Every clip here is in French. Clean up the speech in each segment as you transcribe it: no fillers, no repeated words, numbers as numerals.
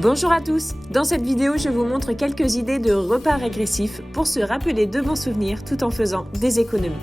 Bonjour à tous. Dans cette vidéo, je vous montre quelques idées de repas régressifs pour se rappeler de bons souvenirs tout en faisant des économies.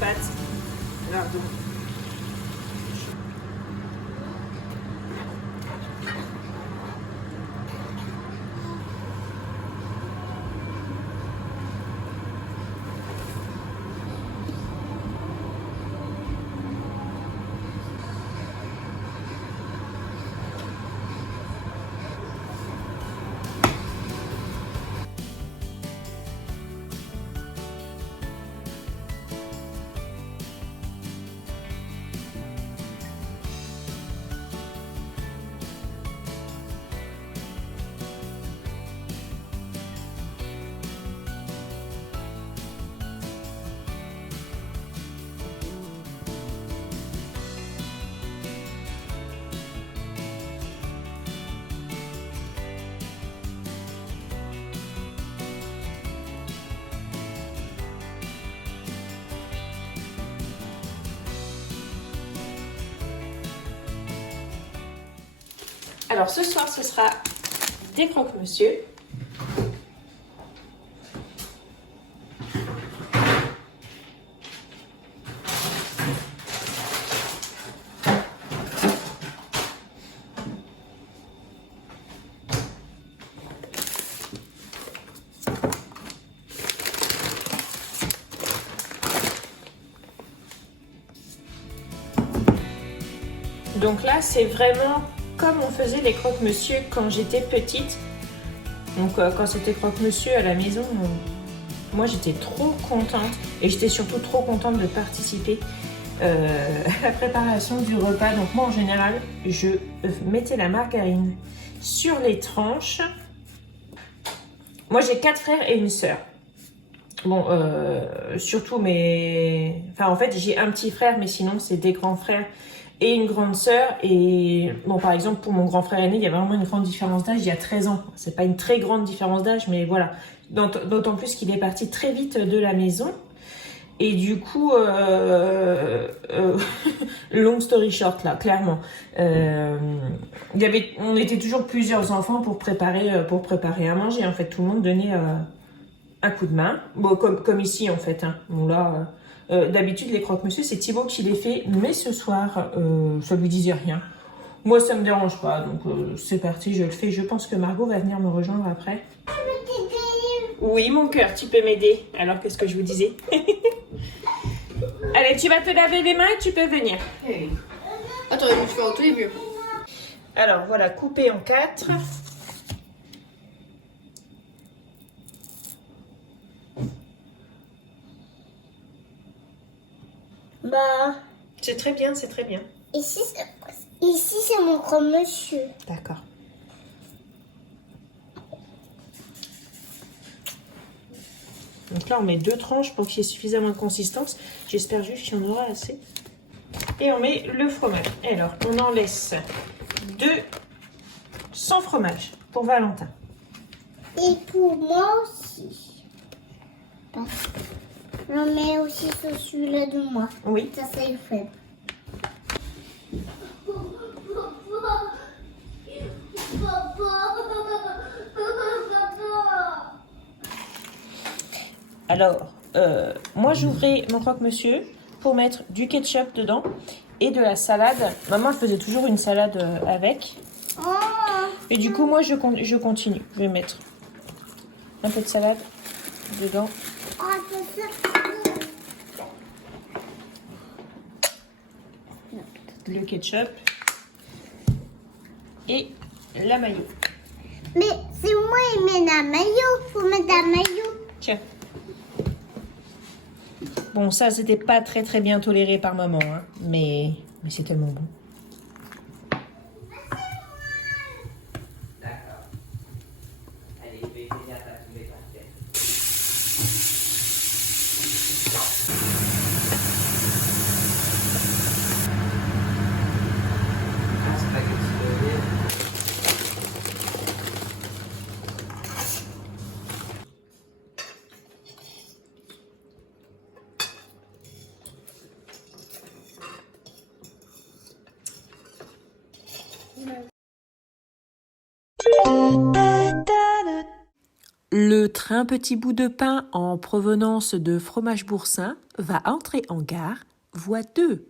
Pâtes, lardons. Alors ce soir, ce sera des croque-monsieur. Donc là, c'est vraiment comme on faisait les croque-monsieur quand j'étais petite. Donc quand c'était croque-monsieur à la maison, moi j'étais trop contente et j'étais surtout trop contente de participer à la préparation du repas. Donc moi en général, je mettais la margarine sur les tranches. Moi j'ai 4 frères et une sœur. Bon, surtout mes... Enfin en fait j'ai un petit frère, mais sinon c'est des grands frères et une grande sœur. Et bon, par exemple, pour mon grand frère aîné, il y a vraiment une grande différence d'âge. Il y a 13 ans. C'est pas une très grande différence d'âge, mais voilà. D'autant plus qu'il est parti très vite de la maison. Et du coup, long story short, là, clairement. On était toujours plusieurs enfants pour préparer à manger. En fait, tout le monde donnait un coup de main. Bon, comme ici, en fait. Hein. Bon, là... d'habitude, les croque-monsieur, c'est Thibaut qui les fait, mais ce soir, ça lui disait rien. Moi, ça me dérange pas, donc c'est parti, je le fais. Je pense que Margot va venir me rejoindre après. Je peux t'aider? Oui, mon cœur, tu peux m'aider. Alors, qu'est-ce que je vous disais? Allez, tu vas te laver les mains et tu peux venir. Hey. Attends, je vais faire au tout début. Alors, voilà, coupé en 4. Bah, C'est très bien, c'est très bien. ici c'est mon grand monsieur. D'accord. Donc là, on met 2 tranches pour qu'il y ait suffisamment de consistance. J'espère juste qu'il y en aura assez. Et on met le fromage. Et alors, on en laisse 2 sans fromage pour Valentin. Et pour moi aussi. Parce que j'en mets aussi sur celui-là de moi. Oui. Ça c'est fait. Alors, moi, j'ouvrais mon croque-monsieur pour mettre du ketchup dedans et de la salade. Maman, elle faisait toujours une salade avec. Oh, Et du coup, moi, je continue. Je vais mettre un peu de salade dedans. oh, c'est ça. Le ketchup et la mayo. Mais c'est moi qui mets la maillot. Faut mettre la maillot. Tiens. Bon, ça, c'était pas très très bien toléré par maman, hein, mais c'est tellement bon. D'accord. Allez, je vais essayer à pas tomber par terre. Le train petit bout de pain en provenance de Fromage Boursin va entrer en gare, voie 2.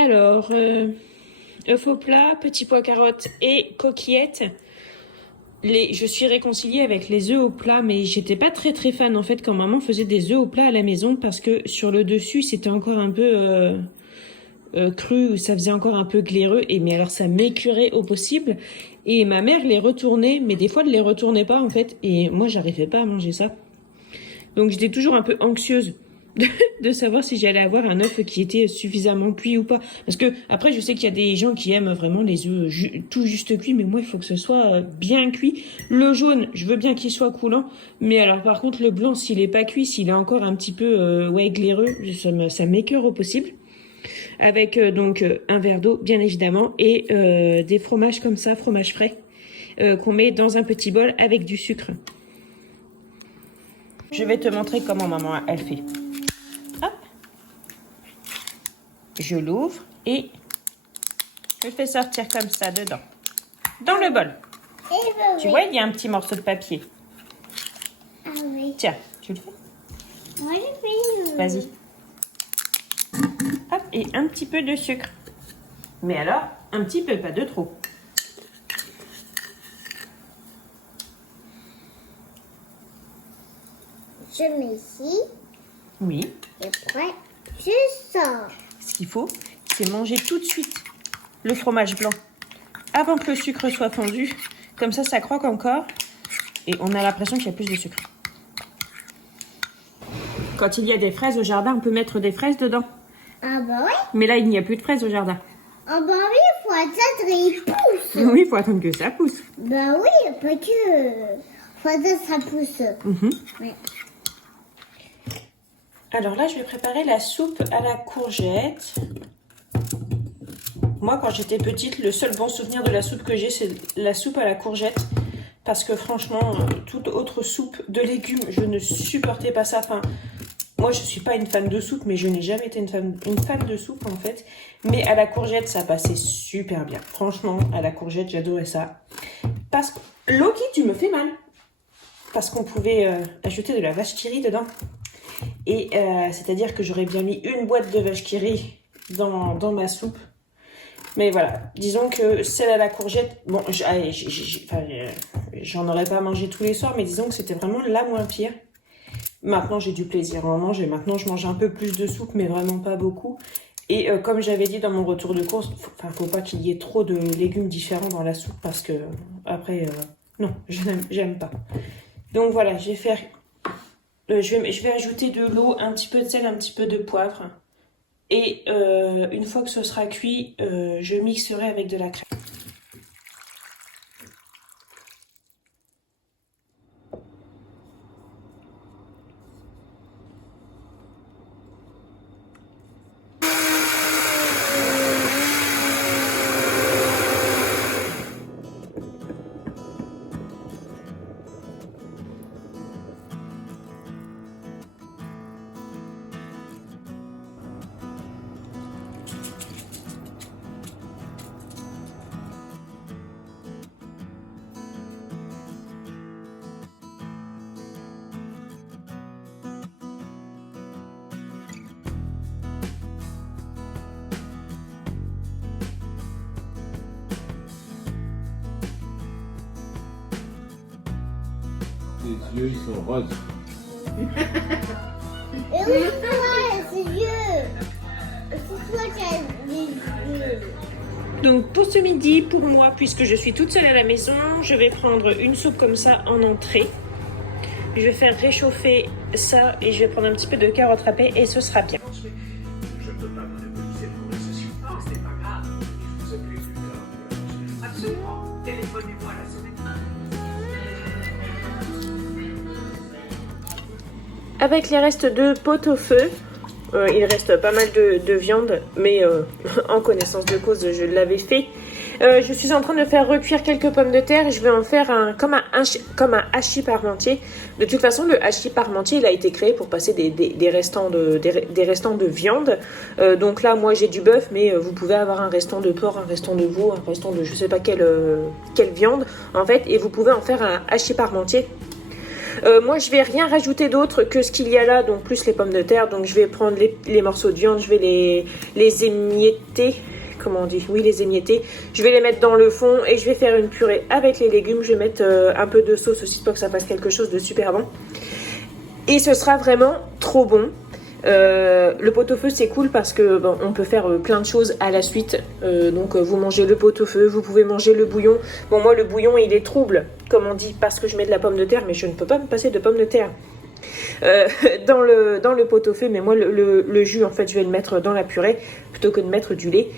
Alors, œufs au plat, petits pois carottes et coquillettes. Je suis réconciliée avec les œufs au plat, mais j'étais pas très fan en fait quand maman faisait des œufs au plat à la maison parce que sur le dessus c'était encore un peu cru, ça faisait encore un peu glaireux, mais alors ça m'écurait au possible. Et ma mère les retournait, mais des fois elle les retournait pas en fait, et moi j'arrivais pas à manger ça. Donc j'étais toujours un peu anxieuse de savoir si j'allais avoir un œuf qui était suffisamment cuit ou pas. Parce que après je sais qu'il y a des gens qui aiment vraiment les œufs tout juste cuits, mais moi il faut que ce soit bien cuit. Le jaune, je veux bien qu'il soit coulant, mais alors par contre le blanc, s'il est pas cuit, s'il est encore un petit peu glaireux, ça m'écœure au possible. Avec donc un verre d'eau bien évidemment et des fromages comme ça, fromage frais, qu'on met dans un petit bol avec du sucre. Je vais te montrer comment maman elle fait. Hop. Je l'ouvre et je le fais sortir comme ça dedans. Dans le bol. Tu vois, il y a un petit morceau de papier. Ah oui. Tiens, tu le fais? Moi, je fais. Vas-y. Hop, et un petit peu de sucre. Mais alors, un petit peu, pas de trop. Je mets ici. Oui. Et après, je sors. Ce qu'il faut, c'est manger tout de suite le fromage blanc avant que le sucre soit fondu. Comme ça croque encore et on a l'impression qu'il y a plus de sucre. Quand il y a des fraises au jardin, on peut mettre des fraises dedans. Ah bah oui. Mais là, il n'y a plus de fraises au jardin. Ah bah oui, il faut attendre et il pousse. Oui, il faut attendre que ça pousse. Bah oui, pas que. Faut attendre ça pousse. Oui. Alors là, je vais préparer la soupe à la courgette. Moi, quand j'étais petite, le seul bon souvenir de la soupe que j'ai, c'est la soupe à la courgette. Parce que franchement, toute autre soupe de légumes, je ne supportais pas ça. Enfin, moi, je suis pas une fan de soupe, mais je n'ai jamais été une fan de soupe, en fait. Mais à la courgette, ça passait super bien. Franchement, à la courgette, j'adorais ça. Parce que... Loki, tu me fais mal. Parce qu'on pouvait ajouter de la vache qui rit dedans. Et c'est-à-dire que j'aurais bien mis une boîte de vache qui rit dans ma soupe. Mais voilà, disons que celle à la courgette, bon, j'en aurais pas mangé tous les soirs, mais disons que c'était vraiment la moins pire. Maintenant, j'ai du plaisir à en manger. Maintenant, je mange un peu plus de soupe, mais vraiment pas beaucoup. Et comme j'avais dit dans mon retour de course, faut pas qu'il y ait trop de légumes différents dans la soupe, parce que après, non, j'aime pas. Donc voilà, je vais faire... je vais ajouter de l'eau, un petit peu de sel, un petit peu de poivre. Et une fois que ce sera cuit, je mixerai avec de la crème. Les yeux, ils sont roses. Et oui, c'est vrai, ses yeux. C'est toi, tu as des yeux. Donc pour ce midi, pour moi, puisque je suis toute seule à la maison, je vais prendre une soupe comme ça en entrée. Je vais faire réchauffer ça et je vais prendre un petit peu de carottes râpées et ce sera bien. Je ne peux pas monopoliser la conversation. Non, ce n'est pas grave. Je vous appelle plus tard. Absolument. Téléphonez-moi la semaine. Avec les restes de pot-au-feu, il reste pas mal de viande, mais en connaissance de cause, je l'avais fait. Je suis en train de faire recuire quelques pommes de terre et je vais en faire comme un hachis parmentier. De toute façon, le hachis parmentier, il a été créé pour passer des restants de viande. Donc là, moi, j'ai du bœuf, mais vous pouvez avoir un restant de porc, un restant de veau, un restant de je sais pas quelle viande, en fait, et vous pouvez en faire un hachis parmentier. Moi, je vais rien rajouter d'autre que ce qu'il y a là, donc plus les pommes de terre. Donc, je vais prendre les morceaux de viande, je vais les émietter. Comment on dit? Oui, les émietter. Je vais les mettre dans le fond et je vais faire une purée avec les légumes. Je vais mettre un peu de sauce aussi pour que ça fasse quelque chose de super bon. Et ce sera vraiment trop bon. Le pot-au-feu c'est cool parce que bon, on peut faire plein de choses à la suite. Donc vous mangez le pot-au-feu, vous pouvez manger le bouillon. Bon, moi le bouillon il est trouble, comme on dit, parce que je mets de la pomme de terre, mais je ne peux pas me passer de pommes de terre dans le pot-au-feu. Mais moi le jus en fait je vais le mettre dans la purée plutôt que de mettre du lait.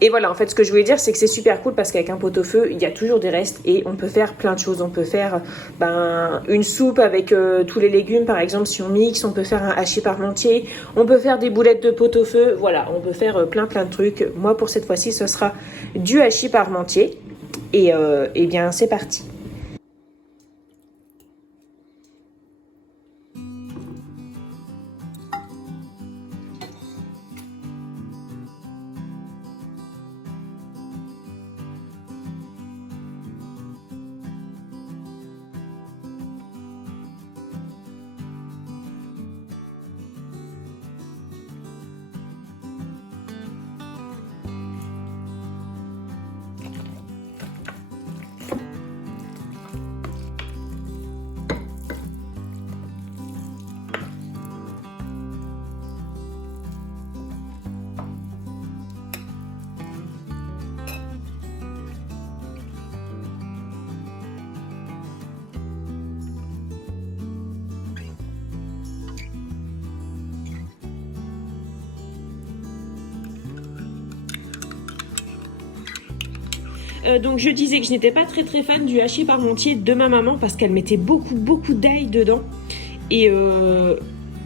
Et voilà, en fait, ce que je voulais dire, c'est que c'est super cool parce qu'avec un pot-au-feu, il y a toujours des restes et on peut faire plein de choses. On peut faire une soupe avec tous les légumes, par exemple, si on mixe. On peut faire un hachis parmentier. On peut faire des boulettes de pot-au-feu. Voilà, on peut faire plein de trucs. Moi, pour cette fois-ci, ce sera du hachis parmentier. Et bien, c'est parti. Donc je disais que je n'étais pas très fan du hachis parmentier de ma maman parce qu'elle mettait beaucoup d'ail dedans. Et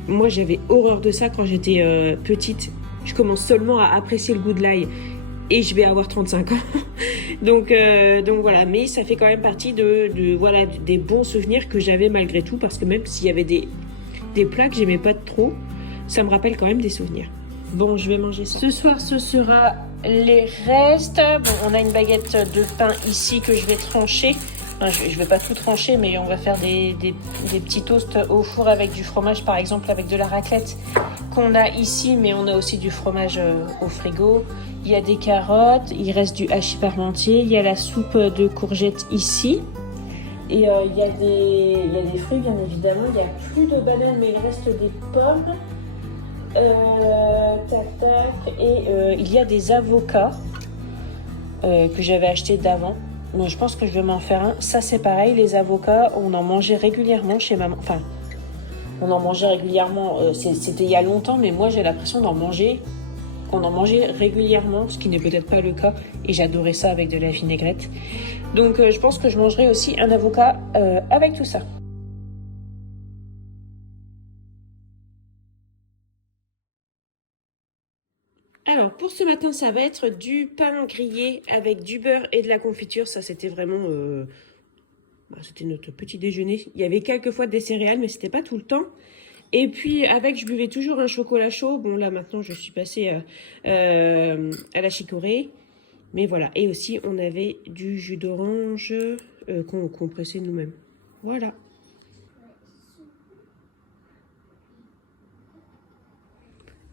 moi j'avais horreur de ça quand j'étais petite. Je commence seulement à apprécier le goût de l'ail et je vais avoir 35 ans. donc voilà, mais ça fait quand même partie voilà, des bons souvenirs que j'avais malgré tout, parce que même s'il y avait des plats que j'aimais pas trop, ça me rappelle quand même des souvenirs. Bon, je vais manger ça. Ce soir, ce sera les restes. Bon, on a une baguette de pain ici que je vais trancher. Enfin, je vais pas tout trancher, mais on va faire des petits toasts au four avec du fromage, par exemple, avec de la raclette qu'on a ici, mais on a aussi du fromage au frigo. Il y a des carottes, il reste du hachis parmentier, il y a la soupe de courgettes ici. Et il y a des fruits, bien évidemment. Il n'y a plus de bananes, mais il reste des pommes. Et il y a des avocats que j'avais achetés d'avant. Donc je pense que je vais m'en faire un. Ça c'est pareil, les avocats, on en mangeait régulièrement chez maman. Enfin, on en mangeait régulièrement, c'était il y a longtemps, mais moi j'ai l'impression qu'on en mangeait régulièrement, ce qui n'est peut-être pas le cas. Et j'adorais ça avec de la vinaigrette. Donc je pense que je mangerai aussi un avocat avec tout ça. Alors, pour ce matin, ça va être du pain grillé avec du beurre et de la confiture. Ça, c'était vraiment... c'était notre petit déjeuner. Il y avait quelques fois des céréales, mais c'était pas tout le temps. Et puis, je buvais toujours un chocolat chaud. Bon, là, maintenant, je suis passée à la chicorée. Mais voilà. Et aussi, on avait du jus d'orange qu'on pressait nous-mêmes. Voilà.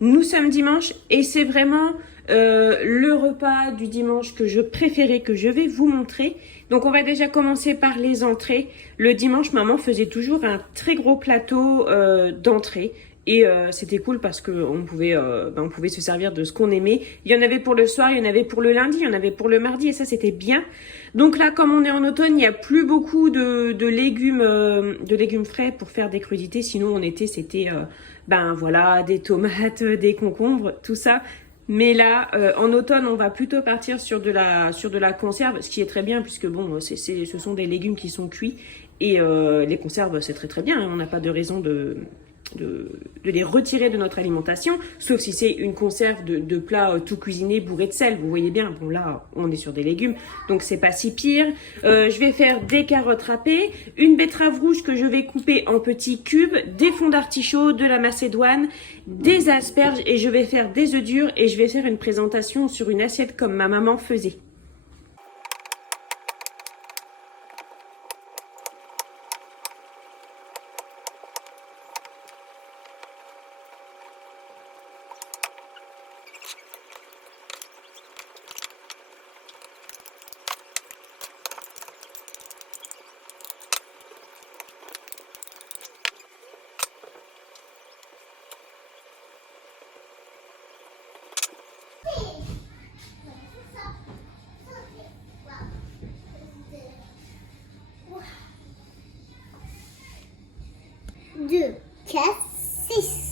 Nous sommes dimanche et c'est vraiment le repas du dimanche que je préférais, que je vais vous montrer. Donc on va déjà commencer par les entrées. Le dimanche, maman faisait toujours un très gros plateau d'entrées. Et c'était cool parce qu'on pouvait, on pouvait se servir de ce qu'on aimait. Il y en avait pour le soir, il y en avait pour le lundi, il y en avait pour le mardi et ça c'était bien. Donc là, comme on est en automne, il n'y a plus beaucoup de légumes frais pour faire des crudités. Sinon en été c'était voilà, des tomates, des concombres, tout ça. Mais là, en automne, on va plutôt partir sur de la conserve, ce qui est très bien puisque bon, ce sont des légumes qui sont cuits et les conserves c'est très très bien. On n'a pas de raison de les retirer de notre alimentation, sauf si c'est une conserve de plats tout cuisinés bourrés de sel. Vous voyez bien, bon là, on est sur des légumes, donc c'est pas si pire. Je vais faire des carottes râpées, une betterave rouge que je vais couper en petits cubes, des fonds d'artichaut, de la macédoine, des asperges et je vais faire des œufs durs et je vais faire une présentation sur une assiette comme ma maman faisait. Deux, quatre, six.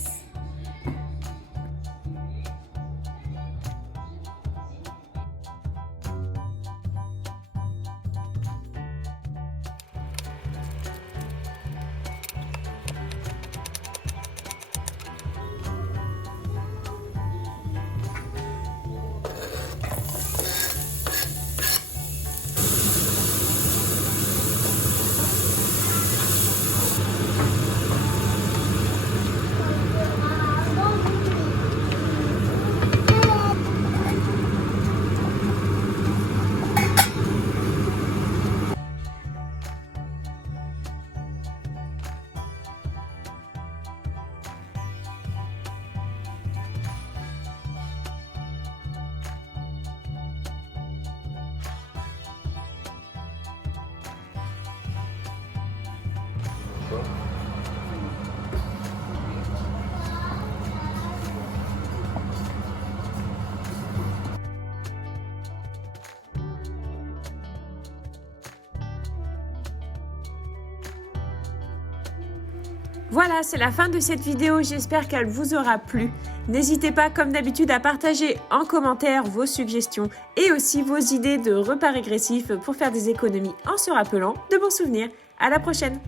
Voilà, c'est la fin de cette vidéo, j'espère qu'elle vous aura plu. N'hésitez pas comme d'habitude à partager en commentaire vos suggestions et aussi vos idées de repas régressifs pour faire des économies en se rappelant de bons souvenirs. À la prochaine!